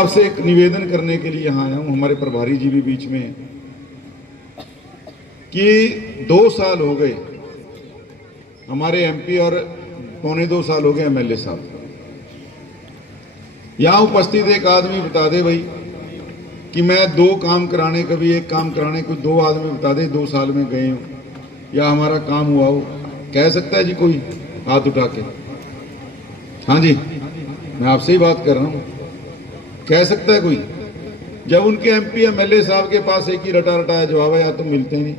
आपसे एक निवेदन करने के लिए यहाँ आया हूँ, हमारे प्रभारी जी भी बीच में हैं, कि 2 साल हो गए हमारे एमपी और पौने 2 साल हो गए एमएलए साहब। यहाँ उपस्थित एक आदमी बता दे भाई कि मैं 2 काम कराने, कभी 1 काम कराने, कोई 2 आदमी बता दे 2 साल में गए हो या हमारा काम हुआ हो, कह सकता है जी कोई हाथ उठा के? हाँ जी, मैं आपसे ही बात कर रहा हूँ, कह सकता है कोई? जब उनके एमपी एमएलए साहब के पास एक ही रटा रटाया जवाब है, या तो मिलते नहीं,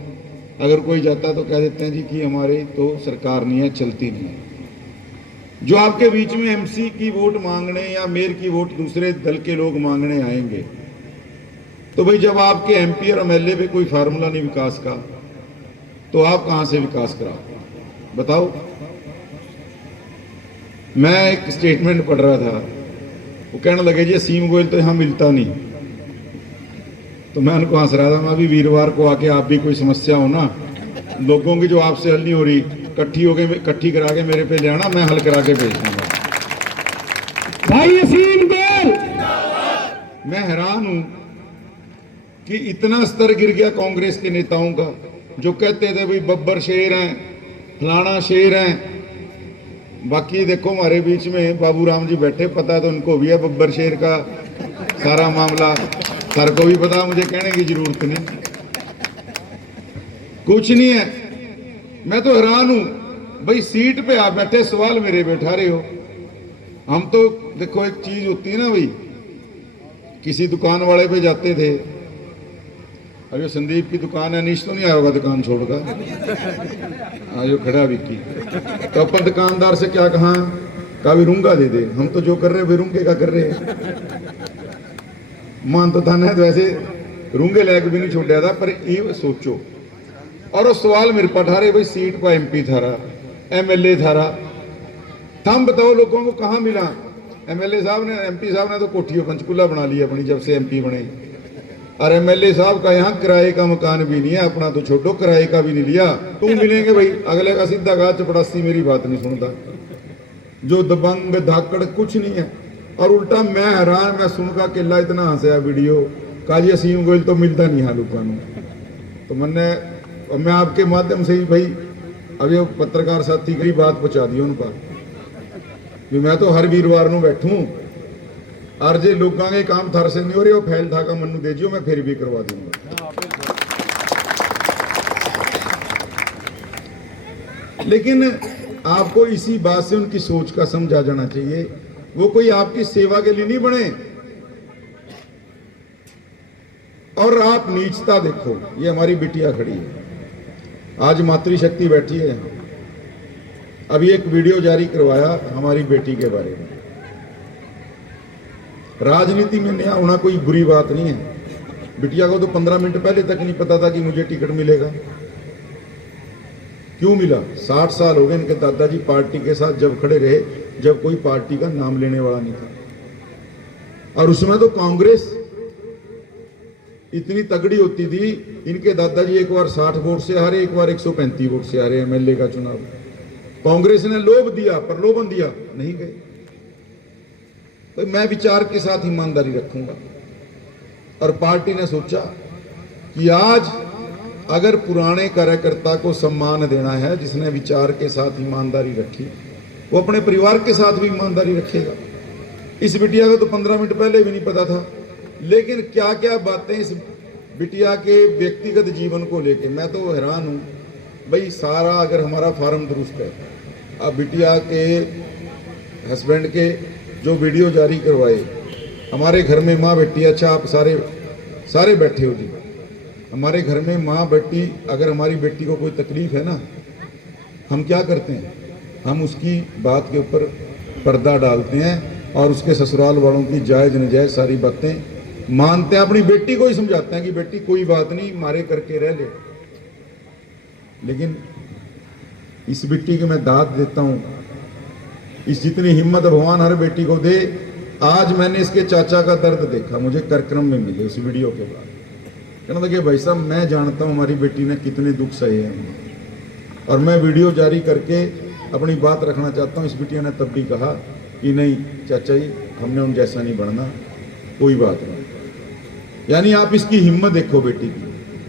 अगर कोई जाता तो कह देते हैं जी कि हमारी तो सरकार नहीं है, चलती नहीं है। जो आपके बीच में एमसी की वोट मांगने या मेयर की वोट दूसरे दल के लोग मांगने आएंगे, तो भाई जब आपके एमपी और एमएलए पे कोई फार्मूला नहीं विकास का, तो आप कहां से विकास कराओ बताओ? मैं एक स्टेटमेंट पढ़ रहा था, वो कहने लगे जी असीम गोयल तो यहां मिलता नहीं, तो मैं उनको हंस रहा था, मैं भी वीरवार को आके आप भी कोई समस्या हो ना, लोगों की जो आपसे हल नहीं हो रही, इकट्ठी करा के मेरे पे ले आना, मैं हल करा के भेज दूंगा। भाई असीम गोयल, मैं हैरान हूं कि इतना स्तर गिर गया कांग्रेस के नेताओं का, जो कहते थे भाई बब्बर शेर हैं, फलाना शेर हैं। बाकी देखो हमारे बीच में बाबू राम जी बैठे, पता तो उनको भी है बब्बर शेर का सारा मामला, सर को भी पता, मुझे कहने की जरूरत नहीं, कुछ नहीं है। मैं तो हैरान हूं भाई, सीट पे आप बैठे सवाल मेरे बैठा रहे हो। हम तो देखो एक चीज होती है ना भाई, किसी दुकान वाले पे जाते थे, अभी संदीप की दुकान है, नीच तो नहीं आया होगा दुकान छोड़कर, जो खड़ा विक्की, तो अपन दुकानदार से क्या कहा, भी रूंगा दे दे, हम तो जो कर रहे रूंगे का कर रहे, मान तो था ना, तो वैसे रूंगे लैके भी नहीं छोड़ा था, पर ये सोचो। और वो सवाल मेरे पर रहे भाई, सीट पर एमपी था रहा, एमएलए था रहा, थम बताओ लोगों को कहाँ मिला? एमएलए साहब ने, एमपी साहब ने तो कोठियों पंचकूला बना लिया अपनी जब से एमपी बने, और एमएलए साहब का यहाँ किराए का मकान भी नहीं है, अपना तो छोटो किराए का भी नहीं लिया। तुम मिलेंगे भाई, अगले का सीधा कहा चपड़ासी मेरी बात नहीं सुनता, जो दबंग धाकड़ कुछ नहीं है। और उल्टा मैं हैरान, मैं सुनकर केला इतना हंसया वीडियो का जी असीम गोयल तो मिलता नहीं है लोगों को। तो मैं आपके माध्यम से ही भाई अब ये पत्रकार साथी की बात पहुंचा दी उनका, कि मैं तो हर वीरवार ਨੂੰ बैठूं और जे लोगों के काम थर से नहीं हो रहे, वो फैल था का मनु दे जियो, मैं फिर भी करवा दूंगा। लेकिन आपको इसी बात से उनकी सोच का समझा जाना चाहिए, वो कोई आपकी सेवा के लिए नहीं बने। और आप नीचता देखो, ये हमारी बिटिया खड़ी है, आज मातृशक्ति बैठी है यहाँ, अभी एक वीडियो जारी करवाया हमारी बेटी के बारे में। राजनीति में नया होना कोई बुरी बात नहीं है, बिटिया को तो 15 मिनट पहले तक नहीं पता था कि मुझे टिकट मिलेगा। क्यों मिला? 60 साल हो गए इनके दादाजी पार्टी के साथ जब खड़े रहे, जब कोई पार्टी का नाम लेने वाला नहीं था। और उसमें तो कांग्रेस इतनी तगड़ी होती थी, इनके दादाजी एक बार 60 वोट से हारे, एक बार 135 वोट से हारे एमएलए का चुनाव। कांग्रेस ने लोभ दिया, प्रलोभन दिया, नहीं गए। तो मैं विचार के साथ ईमानदारी रखूंगा। और पार्टी ने सोचा कि आज अगर पुराने कार्यकर्ता को सम्मान देना है, जिसने विचार के साथ ईमानदारी रखी, वो अपने परिवार के साथ भी ईमानदारी रखेगा। इस बिटिया को तो 15 मिनट पहले भी नहीं पता था, लेकिन क्या क्या बातें इस बिटिया के व्यक्तिगत जीवन को लेके, मैं तो हैरान हूं भाई। सारा अगर हमारा फार्म दुरुस्त है, अब बिटिया के हस्बैंड के जो वीडियो जारी करवाए, हमारे घर में माँ बेटी, अच्छा आप सारे बैठे हो जी, हमारे घर में माँ बेटी, अगर हमारी बेटी को कोई तकलीफ है ना, हम क्या करते हैं, हम उसकी बात के ऊपर पर्दा डालते हैं और उसके ससुराल वालों की जायज़ नजायज़ सारी बातें मानते हैं, अपनी बेटी को ही समझाते हैं कि बेटी कोई बात नहीं, मारे करके रह ले। लेकिन इस बेटी की मैं दाद देता हूँ, इस जितनी हिम्मत भगवान हर बेटी को दे। आज मैंने इसके चाचा का दर्द देखा, मुझे कार्यक्रम में मिले उस वीडियो के बाद, कहना लगे भाई साहब मैं जानता हूँ हमारी बेटी ने कितने दुख सहे हैं, और मैं वीडियो जारी करके अपनी बात रखना चाहता हूँ। इस बिटिया ने तब भी कहा कि नहीं चाचा जी, हमने उन जैसा नहीं बनना, कोई बात नहीं। यानी आप इसकी हिम्मत देखो बेटी की,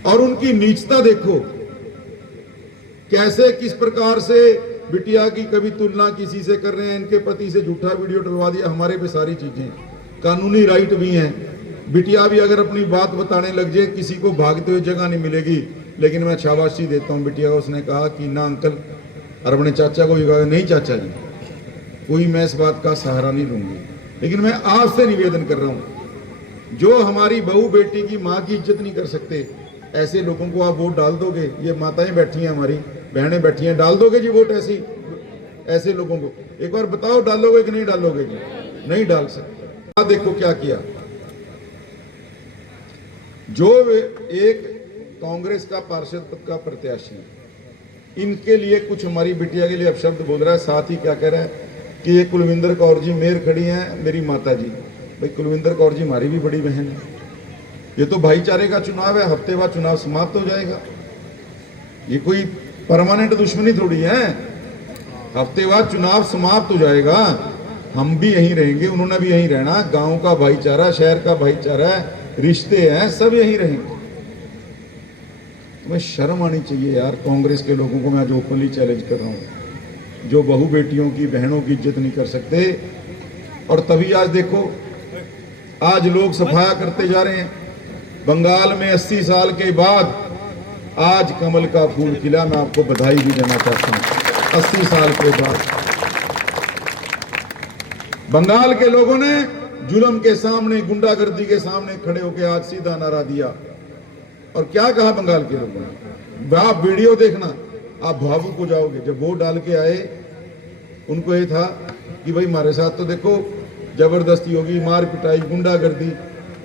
और उनकी नीचता देखो, कैसे किस प्रकार से बिटिया की कभी तुलना किसी से कर रहे हैं, इनके पति से झूठा वीडियो डलवा दिया, हमारे पे सारी चीजें कानूनी राइट भी हैं। बिटिया भी अगर अपनी बात बताने लग जाए, किसी को भागते हुए जगह नहीं मिलेगी। लेकिन मैं शाबाशी देता हूँ बिटिया को, उसने कहा कि ना अंकल, और अपने चाचा को भी कहा नहीं चाचा जी, कोई मैं इस बात का सहारा नहीं लूंगी। लेकिन मैं आपसे निवेदन कर रहा हूँ, जो हमारी बहू बेटी की माँ की इज्जत नहीं कर सकते, ऐसे लोगों को आप वोट डाल दोगे? ये माताएं बैठी हैं, हमारी बहनें बैठी हैं, डाल दोगे जी वोट ऐसे लोगों को? एक बार बताओ, डालोगे कि नहीं डालोगे जी? नहीं डाल सकते। देखो क्या किया, जो एक कांग्रेस का पार्षद पद का प्रत्याशी, इनके लिए कुछ हमारी बिटिया के लिए अपशब्द बोल रहा है। साथ ही क्या कह रहा है कि ये कुलविंदर कौर जी मेयर खड़ी हैं, मेरी माता जी। भाई कुलविंदर कौर जी हमारी भी बड़ी बहन है। ये तो भाईचारे का चुनाव है, हफ्ते बाद चुनाव समाप्त हो जाएगा। ये कोई परमानेंट दुश्मनी थोड़ी है, हफ्ते बाद चुनाव समाप्त हो जाएगा। हम भी यहीं रहेंगे, उन्होंने भी यहीं रहना। गांव का भाईचारा, शहर का भाईचारा, रिश्ते हैं, सब यहीं रहेंगे। तुम्हें शर्म आनी चाहिए यार, कांग्रेस के लोगों को मैं आज ओपनली चैलेंज कर रहा हूं, जो बहू बेटियों की, बहनों की इज्जत नहीं कर सकते। और तभी आज देखो, आज लोग सफाया करते जा रहे हैं। बंगाल में 80 साल के बाद आज कमल का फूल खिला। मैं आपको बधाई भी देना चाहता हूं। 80 साल के बाद बंगाल के लोगों ने जुल्म के सामने, गुंडागर्दी के सामने खड़े होकर आज सीधा नारा दिया। और क्या कहा बंगाल के लोगों ने? आप वीडियो देखना, आप भावुक हो जाओगे। जब वोट डाल के आए, उनको ये था कि भाई हमारे साथ तो देखो जबरदस्ती होगी, मार पिटाई, गुंडागर्दी।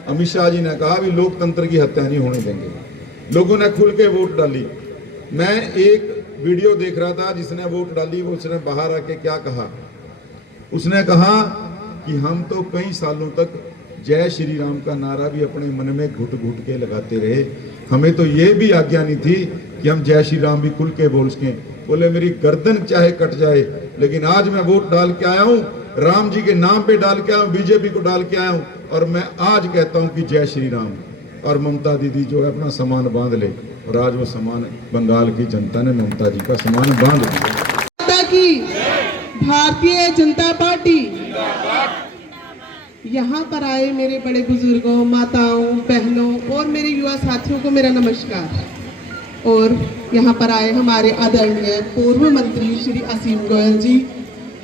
अमित शाह जी ने कहा भी लोकतंत्र की हत्या नहीं होने देंगे। लोगों ने खुल के वोट डाली। मैं एक वीडियो देख रहा था, जिसने वोट डाली वो उसने बाहर आके क्या कहा, उसने कहा कि हम तो कई सालों तक जय श्री राम का नारा भी अपने मन में घुट घुट के लगाते रहे, हमें तो ये भी आज्ञा नहीं थी कि हम जय श्री राम भी खुल के बोल सकें। बोले मेरी गर्दन चाहे कट जाए, लेकिन आज मैं वोट डाल के आया हूं, राम जी के नाम पे डाल के आया हूं, बीजेपी को डाल के आया हूं, और मैं आज कहता हूं कि जय श्री राम। और ममता दीदी जो है अपना सामान बांध ले, और आज वो सामान बंगाल की जनता ने ममता जी का सामान बांध दिया। की भारतीय जनता पार्टी, यहाँ पर आए मेरे बड़े बुजुर्गों, माताओं, बहनों और मेरे युवा साथियों को मेरा नमस्कार। और यहाँ पर आए हमारे आदरणीय पूर्व मंत्री श्री असीम गोयल जी,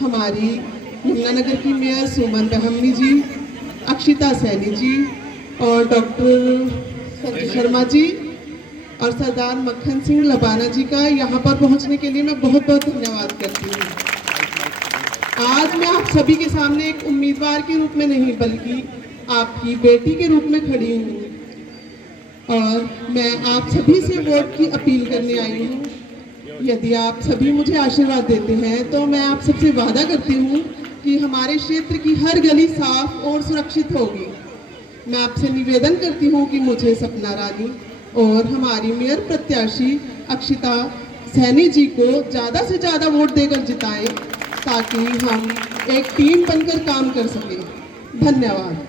हमारी यमुनानगर की मेयर सुमन बहमनी जी, अक्षिता सैनी जी और डॉक्टर संजय शर्मा जी और सरदार मक्खन सिंह लबाना जी का यहाँ पर पहुँचने के लिए मैं बहुत बहुत धन्यवाद करती हूँ। आज मैं आप सभी के सामने एक उम्मीदवार के रूप में नहीं, बल्कि आपकी बेटी के रूप में खड़ी हूँ और मैं आप सभी से वोट की अपील करने आई हूँ। यदि आप सभी मुझे आशीर्वाद देते हैं तो मैं आप सबसे वादा करती हूँ कि हमारे क्षेत्र की हर गली साफ और सुरक्षित होगी। मैं आपसे निवेदन करती हूँ कि मुझे सपना रानी और हमारी मेयर प्रत्याशी अक्षिता सैनी जी को ज़्यादा से ज़्यादा वोट देकर जिताएं, ताकि हम एक टीम बनकर काम कर सकें। धन्यवाद।